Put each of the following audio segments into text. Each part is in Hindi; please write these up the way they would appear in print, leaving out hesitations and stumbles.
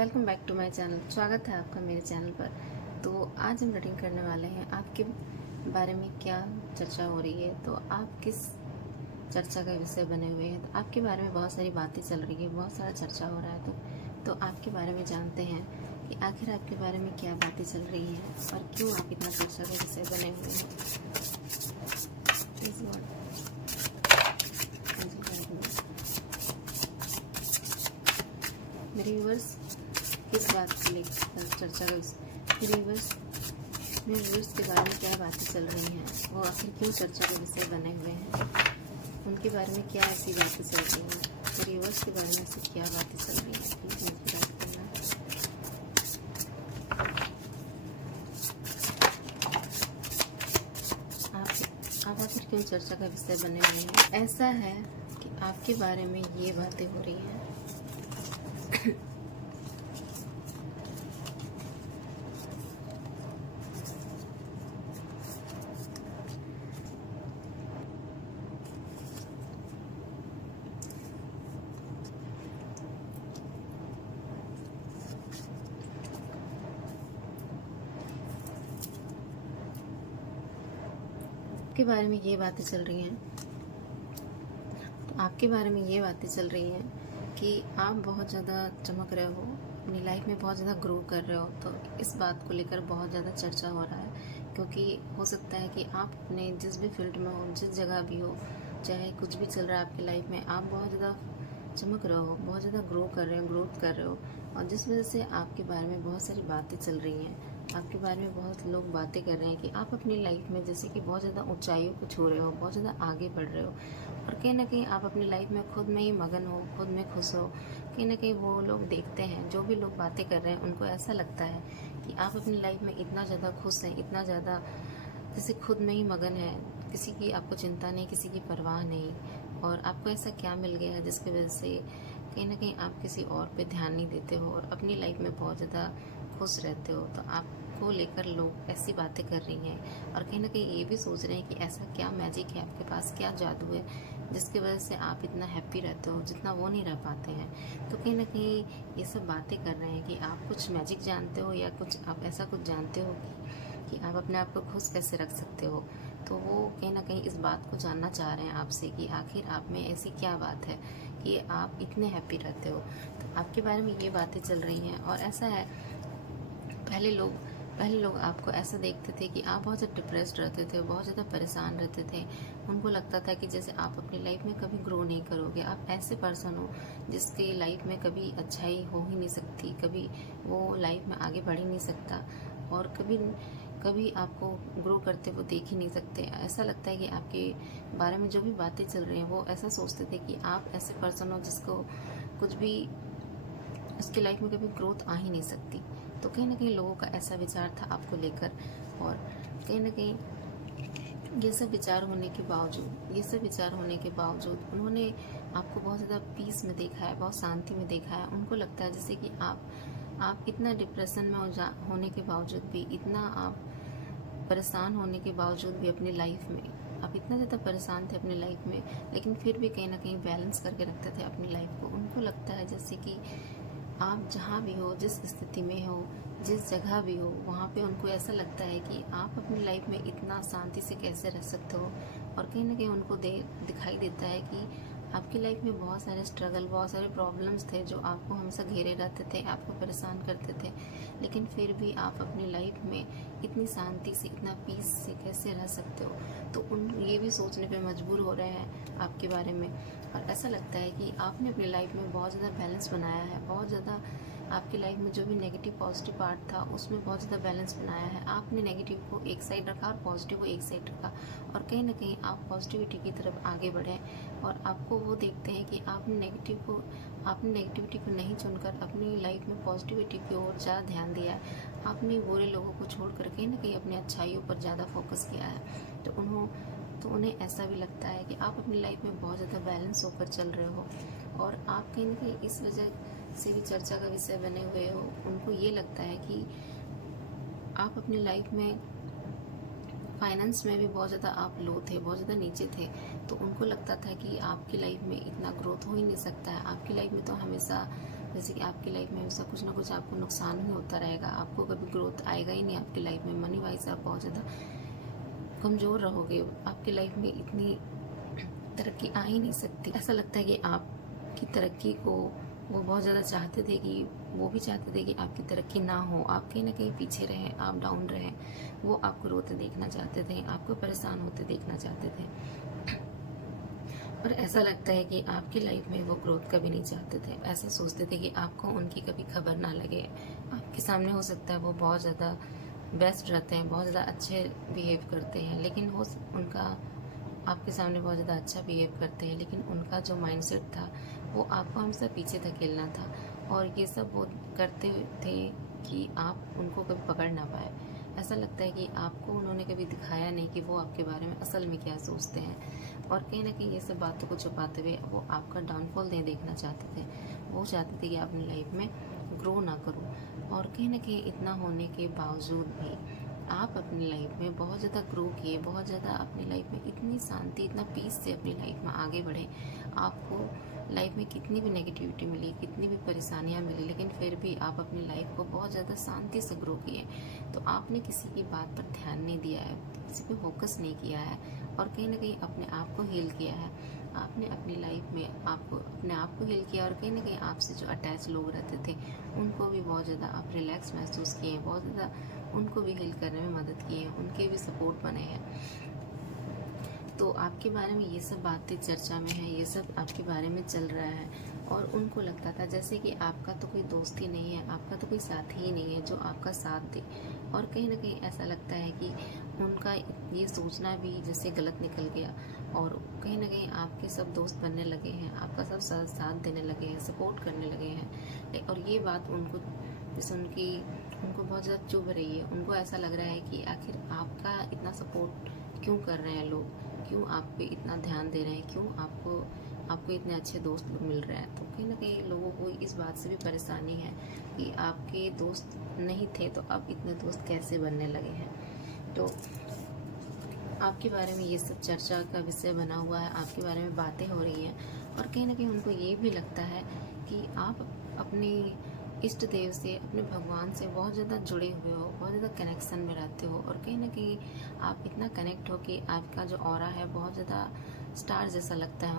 Welcome back to my channel. स्वागत है आपका मेरे चैनल पर। तो आज हम रीडिंग करने वाले हैं आपके बारे में क्या चर्चा हो रही है। तो आप किस चर्चा का विषय बने हुए हैं। तो आपके बारे में बहुत सारी बातें चल रही है, बहुत सारा चर्चा हो रहा है। तो आपके बारे में जानते हैं कि आखिर आपके बारे में क्या बातें चल रही हैं और क्यों आप इतना चर्चा का विषय बने हुए हैं। इस बार मेरे व्यूअर्स किस बात को लेकर चर्चा का व्यूअर्स मेरे व्यूअर्स के बारे में क्या बातें चल रही हैं, वो आखिर क्यों चर्चा के विषय बने हुए हैं, उनके बारे में क्या ऐसी बातें चल रही हैं, मेरे व्यूअर्स के बारे में ऐसी क्या बातें चल रही हैं, प्लीज़ मुझे बात करना। आप आखिर क्यों चर्चा का विषय बने हुए हैं। ऐसा है कि आपके बारे में ये बातें हो रही हैं आपके बारे में ये बातें चल रही हैं। तो आपके बारे में ये बातें चल रही हैं कि आप बहुत ज़्यादा चमक रहे हो, अपनी लाइफ में बहुत ज़्यादा ग्रो कर रहे हो। तो इस बात को लेकर बहुत ज़्यादा चर्चा हो रहा है, क्योंकि हो सकता है कि आप अपने जिस भी फील्ड में हो, जिस जगह भी हो, चाहे कुछ भी चल रहा है आपकी लाइफ में, आप बहुत ज़्यादा चमक रहे हो, बहुत ज़्यादा ग्रो कर रहे हो, ग्रोथ कर रहे हो। और जिस वजह से आपके बारे में बहुत सारी बातें चल रही हैं, आपके बारे में बहुत लोग बातें कर रहे हैं कि आप अपनी लाइफ में जैसे कि बहुत ज़्यादा ऊंचाइयों को छू रहे हो, बहुत ज़्यादा आगे बढ़ रहे हो। और कहीं ना कहीं आप अपनी लाइफ में खुद में ही मगन हो, खुद में खुश हो। कहीं ना कहीं वो लोग देखते हैं, जो भी लोग बातें कर रहे हैं, उनको ऐसा लगता है कि आप अपनी लाइफ में इतना ज़्यादा खुश हैं, इतना ज़्यादा जैसे खुद में ही मगन है, किसी की आपको चिंता नहीं, किसी की परवाह नहीं। और आपको ऐसा क्या मिल गया है जिसकी वजह से कहीं ना कहीं आप किसी और पे ध्यान नहीं देते हो और अपनी लाइफ में बहुत ज़्यादा खुश रहते हो। तो आपको लेकर लोग ऐसी बातें कर रही हैं और कहीं ना कहीं ये भी सोच रहे हैं कि ऐसा क्या मैजिक है आपके पास, क्या जादू है जिसकी वजह से आप इतना हैप्पी रहते हो जितना वो नहीं रह पाते हैं। तो कहीं ना कहीं ये सब बातें कर रहे हैं कि आप कुछ मैजिक जानते हो या कुछ आप ऐसा कुछ जानते हो कि आप अपने आप को खुश कैसे रख सकते हो। तो वो कहीं ना कहीं इस बात को जानना चाह रहे हैं आपसे कि आखिर आप में ऐसी क्या बात है कि आप इतने हैप्पी रहते हो। तो आपके बारे में ये बातें चल रही हैं। और ऐसा है, पहले लोग आपको ऐसा देखते थे कि आप बहुत ज़्यादा डिप्रेस्ड रहते थे, बहुत ज़्यादा परेशान रहते थे। उनको लगता था कि जैसे आप अपनी लाइफ में कभी ग्रो नहीं करोगे, आप ऐसे पर्सन हो जिसकी लाइफ में कभी अच्छाई हो ही नहीं सकती, कभी वो लाइफ में आगे बढ़ ही नहीं सकता और कभी आपको ग्रो करते वो देख ही नहीं सकते। ऐसा लगता है कि आपके बारे में जो भी बातें चल रही हैं, वो ऐसा सोचते थे कि आप ऐसे पर्सन हो जिसको कुछ भी उसकी लाइफ में कभी ग्रोथ आ ही नहीं सकती। तो कहीं ना कहीं लोगों का ऐसा विचार था आपको लेकर। और कहीं ना कहीं ये सब विचार होने के बावजूद उन्होंने आपको बहुत ज़्यादा पीस में देखा है, बहुत शांति में देखा है। उनको लगता है जैसे कि आप इतना डिप्रेशन में होने के बावजूद भी, इतना आप परेशान होने के बावजूद भी अपनी लाइफ में आप इतना ज़्यादा परेशान थे अपनी लाइफ में, लेकिन फिर भी कहीं ना कहीं बैलेंस करके रखते थे अपनी लाइफ को। उनको लगता है जैसे कि आप जहाँ भी हो, जिस स्थिति में हो, जिस जगह भी हो, वहाँ पे उनको ऐसा लगता है कि आप अपनी लाइफ में इतना शांति से कैसे रह सकते हो। और कहीं ना कहीं उनको दिखाई देता है कि आपकी लाइफ में बहुत सारे स्ट्रगल, बहुत सारे प्रॉब्लम्स थे जो आपको हमेशा घेरे रहते थे, आपको परेशान करते थे, लेकिन फिर भी आप अपनी लाइफ में इतनी शांति से, इतना पीस से कैसे रह सकते हो। तो ये भी सोचने पे मजबूर हो रहे हैं आपके बारे में। और ऐसा लगता है कि आपने अपनी लाइफ में बहुत ज़्यादा बैलेंस बनाया है, बहुत ज़्यादा आपकी लाइफ में जो भी नेगेटिव पॉजिटिव पार्ट था उसमें बहुत ज़्यादा बैलेंस बनाया है। आपने नेगेटिव को एक साइड रखा और पॉजिटिव को एक साइड रखा, और कहीं ना कहीं आप पॉजिटिविटी की तरफ आगे बढ़े। और आपको वो देखते हैं कि आपने नेगेटिविटी को नहीं चुनकर अपनी लाइफ में पॉजिटिविटी की ओर ज़्यादा ध्यान दिया है। आपने बुरे लोगों को छोड़कर कहीं ना कहीं अपनी अच्छाइयों पर ज़्यादा फोकस किया है। तो उन्हें ऐसा भी लगता है कि आप अपनी लाइफ में बहुत ज़्यादा बैलेंस होकर चल रहे हो। और आप कहीं ना कहीं इस वजह से भी चर्चा का विषय बने हुए हो। उनको ये लगता है कि आप अपनी लाइफ में फाइनेंस में भी बहुत ज़्यादा आप लो थे, बहुत ज़्यादा नीचे थे। तो उनको लगता था कि आपकी लाइफ में इतना ग्रोथ हो ही नहीं सकता है, आपकी लाइफ में तो हमेशा जैसे कि आपकी लाइफ में हमेशा कुछ ना कुछ आपको नुकसान ही होता रहेगा, आपको कभी ग्रोथ आएगा ही नहीं आपकी लाइफ में। मनी वाइज आप बहुत ज़्यादा कमज़ोर रहोगे, आपकी लाइफ में इतनी तरक्की आ ही नहीं सकती। ऐसा लगता है कि आपकी तरक्की को वो बहुत ज़्यादा चाहते थे, कि वो भी चाहते थे कि आपकी तरक्की ना हो, आप कहीं ना कहीं पीछे रहें, आप डाउन रहें। वो आपको रोते देखना चाहते थे, आपको परेशान होते देखना चाहते थे। और ऐसा लगता है कि आपकी लाइफ में वो ग्रोथ कभी नहीं चाहते थे। ऐसा सोचते थे कि आपको उनकी कभी खबर ना लगे। आपके सामने हो सकता है वो बहुत ज़्यादा बेस्ट रहते हैं, बहुत ज़्यादा अच्छे बिहेव करते हैं, लेकिन वो उनका आपके सामने बहुत ज़्यादा अच्छा बिहेव करते हैं, लेकिन उनका जो माइंडसेट था वो आपको हमेशा पीछे धकेलना था। और ये सब वो करते थे कि आप उनको कभी पकड़ ना पाए। ऐसा लगता है कि आपको उन्होंने कभी दिखाया नहीं कि वो आपके बारे में असल में क्या सोचते हैं। और कहीं ना कहीं ये सब बातों को छुपाते हुए वो आपका डाउनफॉल नहीं देखना चाहते थे। वो चाहते थे कि आप अपनी लाइफ में ग्रो ना करो। और कहीं ना कहीं इतना होने के बावजूद भी आप अपनी लाइफ में बहुत ज़्यादा ग्रो किए, बहुत ज़्यादा अपनी लाइफ में इतनी शांति, इतना पीस से अपनी लाइफ में आगे बढ़े। आपको लाइफ में कितनी भी नेगेटिविटी मिली, कितनी भी परेशानियां मिली, लेकिन फिर भी आप अपनी लाइफ को बहुत ज़्यादा शांति से ग्रो किए। तो आपने किसी की बात पर ध्यान नहीं दिया है, किसी पे फोकस नहीं किया है, और कहीं ना कहीं अपने आप को हील किया है। आपने अपनी लाइफ में आपको अपने आप को हील किया, और कहीं ना कहीं आपसे जो अटैच लोग रहते थे उनको भी बहुत ज़्यादा आप रिलैक्स महसूस किए हैं, बहुत ज़्यादा उनको भी हील करने में मदद की है, उनके भी सपोर्ट बने हैं। तो आपके बारे में ये सब बातें चर्चा में है, ये सब आपके बारे में चल रहा है। और उनको लगता था जैसे कि आपका तो कोई दोस्त ही नहीं है, आपका तो कोई साथी ही नहीं है जो आपका साथ दे। और कहीं ना कहीं ऐसा लगता है कि उनका ये सोचना भी जैसे गलत निकल गया, और कहीं ना कहीं आपके सब दोस्त बनने लगे हैं, आपका सब साथ देने लगे हैं, सपोर्ट करने लगे हैं। और ये बात उनको जैसे उनको बहुत ज़्यादा चुभ रही है। उनको ऐसा लग रहा है कि आखिर आपका इतना सपोर्ट क्यों कर रहे हैं लोग, क्यों आप पे इतना ध्यान दे रहे हैं, क्यों आपको इतने अच्छे दोस्त लोग मिल रहे हैं। तो कहीं ना कहीं लोगों को इस बात से भी परेशानी है कि आपके दोस्त नहीं थे तो अब इतने दोस्त कैसे बनने लगे हैं। तो आपके बारे में ये सब चर्चा का विषय बना हुआ है, आपके बारे में बातें हो रही हैं। और कहीं ना कहीं उनको ये भी लगता है कि आप अपने इष्ट देव से, अपने भगवान से बहुत ज़्यादा जुड़े हुए हो, बहुत ज़्यादा कनेक्शन में रहते हो। और कहीं ना कहीं आप इतना कनेक्ट हो कि आपका जो ऑरा है बहुत ज़्यादा स्टार जैसा लगता है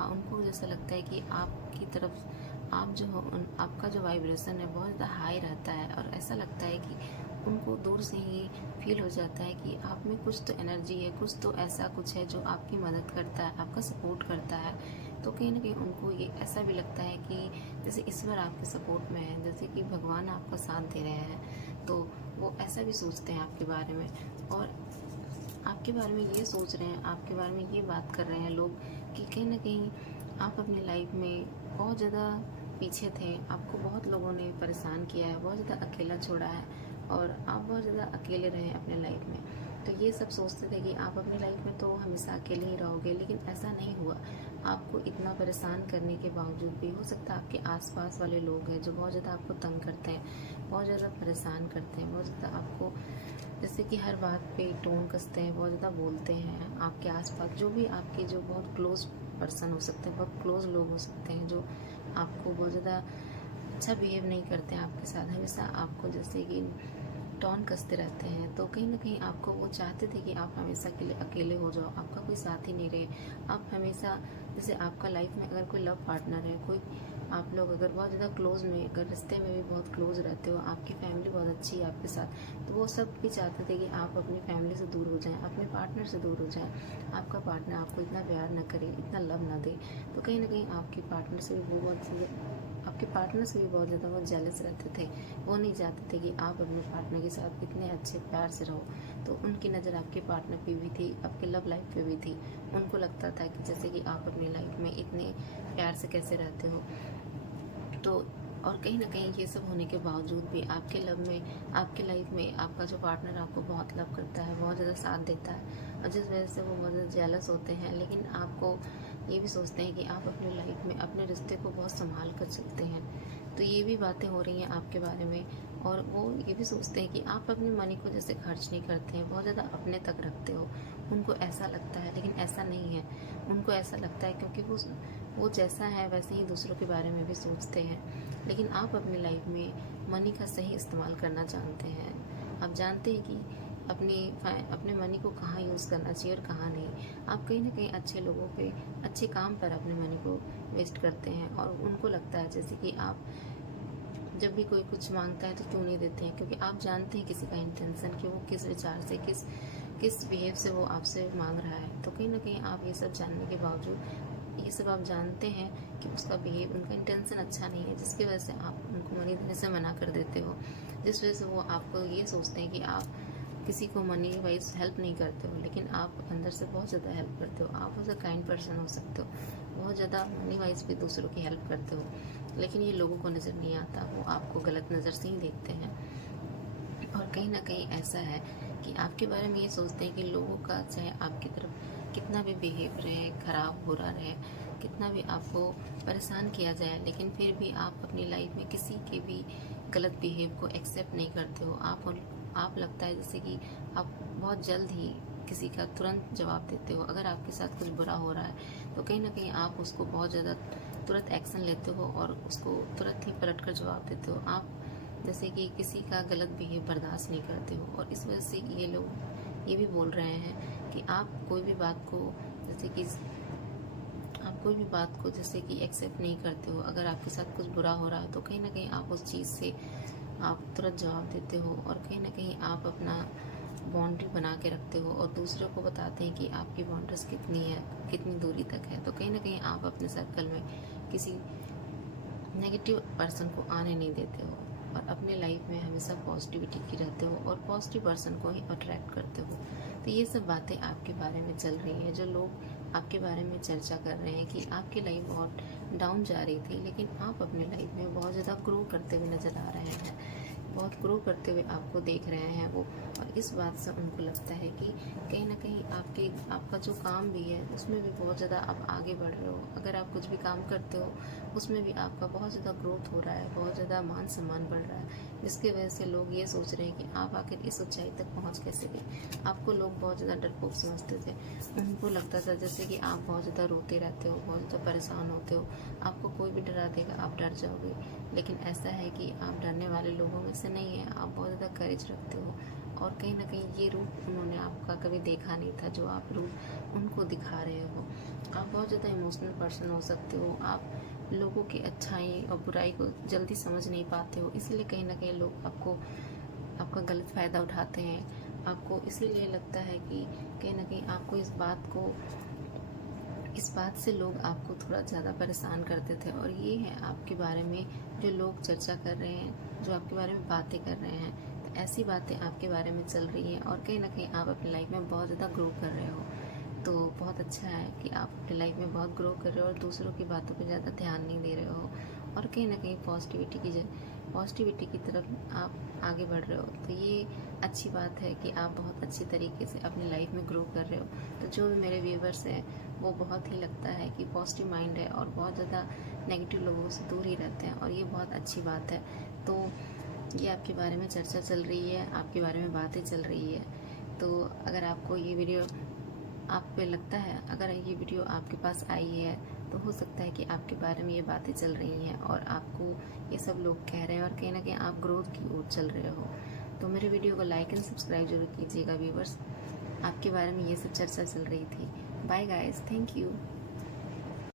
उनको जैसा लगता है कि आपकी तरफ आप जो हो आपका जो वाइब्रेशन है बहुत ज़्यादा हाई रहता है। और ऐसा लगता है कि उनको दूर से ही फील हो जाता है कि आप में कुछ तो एनर्जी है, कुछ तो ऐसा कुछ है जो आपकी मदद करता है, आपका सपोर्ट करता है। तो कहीं ना कहीं उनको ये ऐसा भी लगता है कि जैसे ईश्वर आपके सपोर्ट में है, जैसे कि भगवान आपका साथ दे रहे हैं। तो वो ऐसा भी सोचते हैं आपके बारे में, और आपके बारे में ये सोच रहे हैं, आपके बारे में ये बात कर रहे हैं लोग कि कहीं ना कहीं आप अपनी लाइफ में बहुत ज़्यादा पीछे थे, आपको बहुत लोगों ने परेशान किया है, बहुत ज़्यादा अकेला छोड़ा है, और आप बहुत ज़्यादा अकेले रहे अपने लाइफ में। तो ये सब सोचते थे कि आप अपनी लाइफ में तो हमेशा अकेले ही रहोगे, लेकिन ऐसा नहीं हुआ। आपको इतना परेशान करने के बावजूद भी हो सकता है आपके आसपास वाले लोग हैं जो बहुत ज़्यादा आपको तंग करते हैं, बहुत ज़्यादा परेशान करते हैं, बहुत ज़्यादा आपको जैसे कि हर बात पे टोन कसते हैं, बहुत ज़्यादा बोलते हैं। आपके आसपास जो भी आपके जो बहुत क्लोज पर्सन हो सकते हैं, बहुत क्लोज लोग हो सकते हैं जो आपको बहुत ज़्यादा अच्छा बिहेव नहीं करते हैं आपके साथ, हमेशा आपको जैसे कि टॉन कसते रहते हैं। तो कहीं ना कहीं आपको वो चाहते थे कि आप हमेशा के लिए अकेले हो जाओ, आपका कोई साथ ही नहीं रहे। आप हमेशा जैसे आपका लाइफ में अगर कोई लव पार्टनर है, कोई आप लोग अगर बहुत ज़्यादा क्लोज में, अगर रिश्ते में भी बहुत क्लोज रहते हो, आपकी फैमिली बहुत अच्छी है आपके साथ, तो वो सब भी चाहते थे कि आप अपनी फैमिली से दूर हो जाएं, अपने पार्टनर से दूर हो जाएं, आपका पार्टनर आपको इतना प्यार ना करे, इतना लव ना दे। तो कहीं ना कहीं आपके पार्टनर से भी वो आपके पार्टनर से भी बहुत ज़्यादा वो जेलस रहते थे। वो नहीं चाहते थे कि आप अपने पार्टनर के साथ इतने अच्छे प्यार से रहो। तो उनकी नज़र आपके पार्टनर पे भी थी, आपके लव लाइफ पे भी थी। उनको लगता था कि जैसे कि आप अपनी लाइफ में इतने प्यार से कैसे रहते हो। तो और कहीं ना कहीं ये सब होने के बावजूद भी आपके आपके लाइफ में आपका जो पार्टनर आपको बहुत लव करता है, बहुत ज़्यादा साथ देता है, और जिस वजह से वो बहुत ज़्यादा जेलस होते हैं। लेकिन आपको ये भी सोचते हैं कि आप अपनी लाइफ में अपने रिश्ते को बहुत संभाल कर चलते हैं। तो ये भी बातें हो रही हैं आपके बारे में। और वो ये भी सोचते हैं कि आप अपने मनी को जैसे खर्च नहीं करते हैं, बहुत ज़्यादा अपने तक रखते हो। उनको ऐसा लगता है, लेकिन ऐसा नहीं है। उनको ऐसा लगता है क्योंकि वो वो जैसा है वैसे ही दूसरों के बारे में भी सोचते हैं, लेकिन आप अपनी लाइफ में मनी का सही इस्तेमाल करना जानते हैं। आप जानते हैं कि अपने मनी को कहाँ यूज़ करना चाहिए और कहाँ नहीं। आप कहीं ना कहीं अच्छे लोगों पे, अच्छे काम पर अपने मनी को वेस्ट करते हैं और उनको लगता है जैसे कि आप जब भी कोई कुछ मांगता है तो क्यों नहीं देते हैं, क्योंकि आप जानते हैं किसी का इंटेंशन, कि वो किस विचार से, किस बिहेव से वो आपसे मांग रहा है। तो कहीं ना कहीं आप ये सब जानने के बावजूद, ये सब आप जानते हैं कि उसका बिहेव, उनका इंटेंशन अच्छा नहीं है, जिसकी वजह से आप उनको मनी देने से मना कर देते हो, जिस वजह से वो आपको ये सोचते हैं कि आप किसी को मनी वाइज हेल्प नहीं करते हो, लेकिन आप अंदर से बहुत ज़्यादा हेल्प करते हो। आप बहुत काइंड पर्सन हो सकते हो, बहुत ज़्यादा मनी वाइज भी दूसरों की हेल्प करते हो, लेकिन ये लोगों को नज़र नहीं आता, वो आपको गलत नज़र से ही देखते हैं। और कहीं ना कहीं ऐसा है कि आपके बारे में ये सोचते हैं कि लोगों का चाहे आपकी तरफ कितना भी बिहेव रहे, खराब बुरा रहे, कितना भी आपको परेशान किया जाए, लेकिन फिर भी आप अपनी लाइफ में किसी के भी गलत बिहेव को एक्सेप्ट नहीं करते हो। आप लगता है जैसे कि आप बहुत जल्द ही किसी का तुरंत जवाब देते हो। अगर आपके साथ कुछ बुरा हो रहा है तो कहीं ना कहीं आप उसको बहुत ज़्यादा तुरंत एक्शन लेते हो और उसको तुरंत ही पलट कर जवाब देते हो। आप जैसे कि किसी का गलत बिहेव बर्दाश्त नहीं करते हो, और इस वजह से ये लोग ये भी बोल रहे हैं कि आप कोई भी बात को जैसे कि एक्सेप्ट नहीं करते हो। अगर आपके साथ कुछ बुरा हो रहा है तो कहीं ना कहीं आप उस चीज़ से आप तुरंत जवाब देते हो, और कहीं ना कहीं आप अपना बाउंड्री बना के रखते हो और दूसरों को बताते हैं कि आपकी बाउंड्रीज कितनी है, कितनी दूरी तक है। तो कहीं ना कहीं आप अपने सर्कल में किसी नेगेटिव पर्सन को आने नहीं देते हो, और अपने लाइफ में हमेशा पॉजिटिविटी की रहते हो और पॉजिटिव पर्सन को ही अट्रैक्ट करते हो। तो ये सब बातें आपके बारे में चल रही है, जो लोग आपके बारे में चर्चा कर रहे हैं कि आपकी लाइफ बहुत डाउन जा रही थी, लेकिन आप अपने लाइफ में बहुत ज़्यादा ग्रो करते हुए नज़र आ रहे हैं, बहुत ग्रो करते हुए आपको देख रहे हैं वो। और इस बात से उनको लगता है कि कहीं ना कहीं आपका जो काम भी है उसमें भी बहुत ज़्यादा आप आगे बढ़ रहे हो। अगर आप कुछ भी काम करते हो उसमें भी आपका बहुत ज़्यादा ग्रोथ हो रहा है, बहुत ज़्यादा मान सम्मान बढ़ रहा है, जिसकी वजह से लोग ये सोच रहे हैं कि आप आखिर इस ऊंचाई तक पहुंच कैसे गए। आपको लोग बहुत ज़्यादा डरपोक समझते थे, उनको लगता था जैसे कि आप बहुत ज़्यादा रोते रहते हो, बहुत ज़्यादा परेशान होते हो, आपको कोई भी डरा देगा आप डर जाओगे। लेकिन ऐसा है कि आप डरने वाले लोगों में से नहीं है, आप बहुत ज़्यादा करेज रखते हो, और कहीं ना कहीं ये रूप उन्होंने आपका कभी देखा नहीं था जो आप रूप उनको दिखा रहे हो। आप बहुत ज़्यादा इमोशनल पर्सन हो सकते हो, आप लोगों की अच्छाई और बुराई को जल्दी समझ नहीं पाते हो, इसीलिए कहीं ना कहीं लोग आपका गलत फ़ायदा उठाते हैं। आपको इसीलिए लगता है कि कहीं ना कहीं आपको इस बात से लोग आपको थोड़ा ज़्यादा परेशान करते थे। और ये है आपके बारे में जो लोग चर्चा कर रहे हैं, जो आपके बारे में बातें कर रहे हैं, तो ऐसी बातें आपके बारे में चल रही हैं, और कहीं ना कहीं आप अपनी लाइफ में बहुत ज़्यादा ग्रो कर रहे हो। तो बहुत अच्छा है कि आप अपनी लाइफ में बहुत ग्रो कर रहे हो और दूसरों की बातों पर ज़्यादा ध्यान नहीं दे रहे हो, और कहीं ना कहीं पॉजिटिविटी की तरफ आप आगे बढ़ रहे हो। तो ये अच्छी बात है कि आप बहुत अच्छी तरीके से अपनी लाइफ में ग्रो कर रहे हो। तो जो भी मेरे व्यूवर्स हैं वो बहुत ही लगता है कि पॉजिटिव माइंड है और बहुत ज़्यादा नेगेटिव लोगों से दूर ही रहते हैं, और ये बहुत अच्छी बात है। तो ये आपके बारे में चर्चा चल रही है, आपके बारे में बातें चल रही है। तो अगर आपको ये वीडियो आप पे लगता है, अगर ये वीडियो आपके पास आई है तो हो सकता है कि आपके बारे में ये बातें चल रही हैं और आपको ये सब लोग कह रहे हैं, और कहीं ना कहीं आप ग्रोथ की ओर चल रहे हो। तो मेरे वीडियो को लाइक एंड सब्सक्राइब जरूर कीजिएगा व्यूवर्स, आपके बारे में ये सब चर्चा चल रही थी। Bye guys, thank you.